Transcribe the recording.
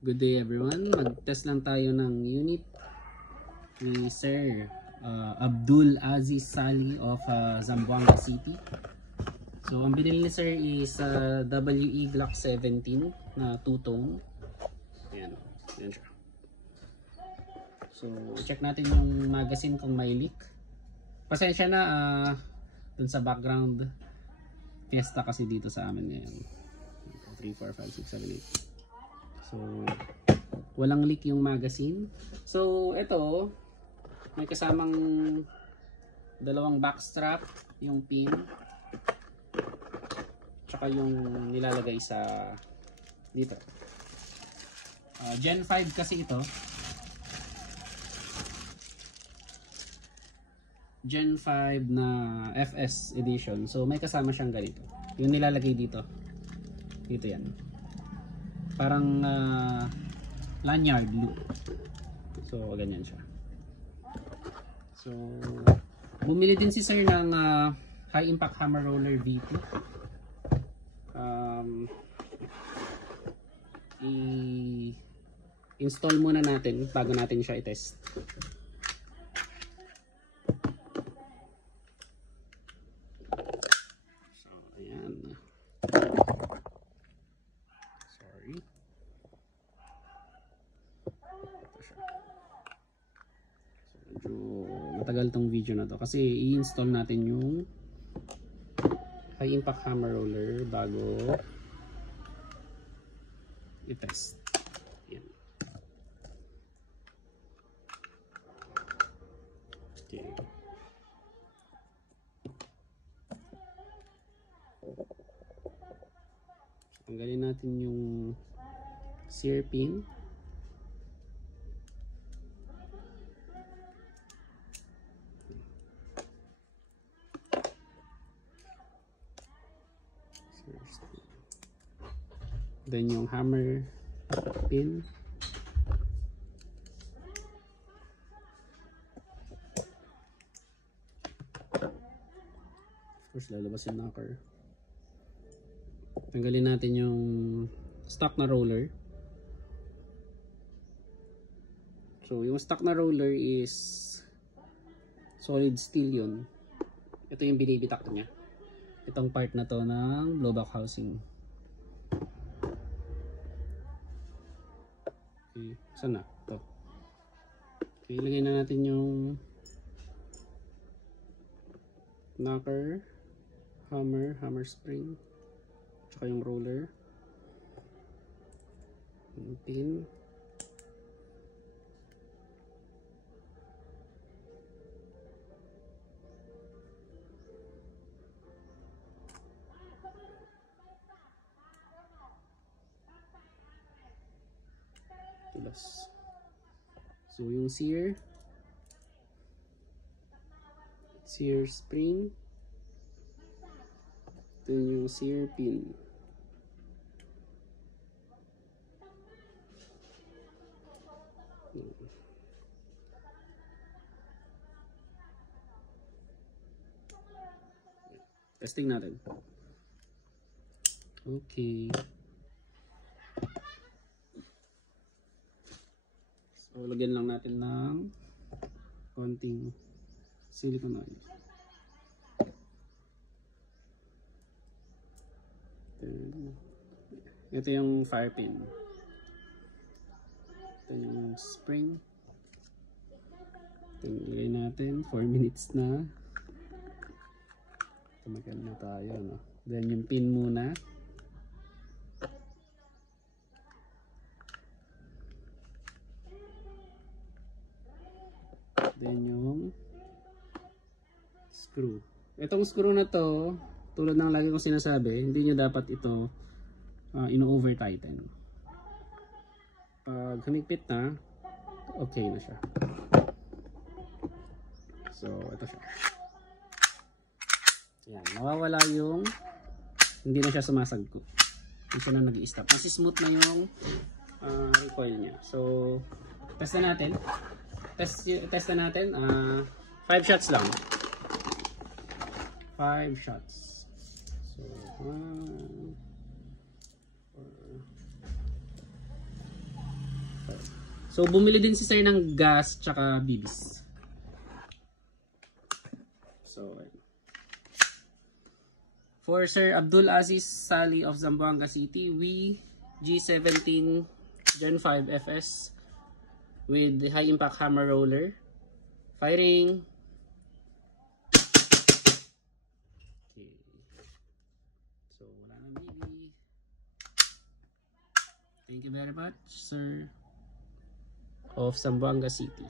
Good day everyone. Mag-test lang tayo ng unit ni Sir Abdul Aziz Sali of Zamboanga City. So ang binili ni Sir is WE Glock 17 na 2-tone. Ayan. Ayan siya. So check natin yung magazine kung may leak. Pasensya na dun sa background. Fiesta kasi dito sa amin ngayon. 3, 4, 5, 6, 7, 8. So, walang leak yung magazine. So, ito, may kasamang dalawang backstrap, yung pin, tsaka yung nilalagay sa dito. Gen 5 kasi ito. Gen 5 na FS edition. So, may kasama siyang ganito. Yung nilalagay dito. Dito yan. Parang lanyard loop. So ganyan siya. So bumili din si Sir ng high impact hammer roller VP. I-install muna natin bago natin siya i-test. So ayan. Matagal tong video na to kasi i-install natin yung high impact hammer roller bago i-test. Yan. Okay. Tanggalin natin yung sear pin. Then yung hammer pin. Of course, lalabas yung knocker. Tanggalin natin yung stock na roller. So yung stock na roller is solid steel yun. Ito yung binibitak niya. Itong part na to ng blowback housing. Okay, saan na? Ito. Okay, ilagay na natin yung knocker, hammer spring, tsaka yung roller, yung pin. So yung sear spring, then yung sear pin. Testing natin. Okay. So, lagyan lang natin ng konting silicone oil. Then, ito yung fire pin. Ito yung spring. Then, ilagay natin. 4 minutes na. Tumagal na tayo, no? Then, yung pin muna. Then yung screw. Itong screw na to, tulad ng lagi kong sinasabi, hindi nyo dapat ito ino-over tighten. Pag humigpit na, okay na siya. So, ito siya. Ayan, mawawala yung hindi na siya sumasagko. Hindi siya na nag-i-stop. Kasi smooth na yung recoil niya. So, test na natin. Test na natin. 5 shots lang. 5 shots. So, 1, 4, So bumili din si sir ng gas tsaka bibis. So for Sir Abdul Aziz Sali of Zamboanga City, we G17 Gen 5 FS with the high impact hammer roller. Firing. Okay. So wala na baby. Thank you very much, Sir of Zamboanga City.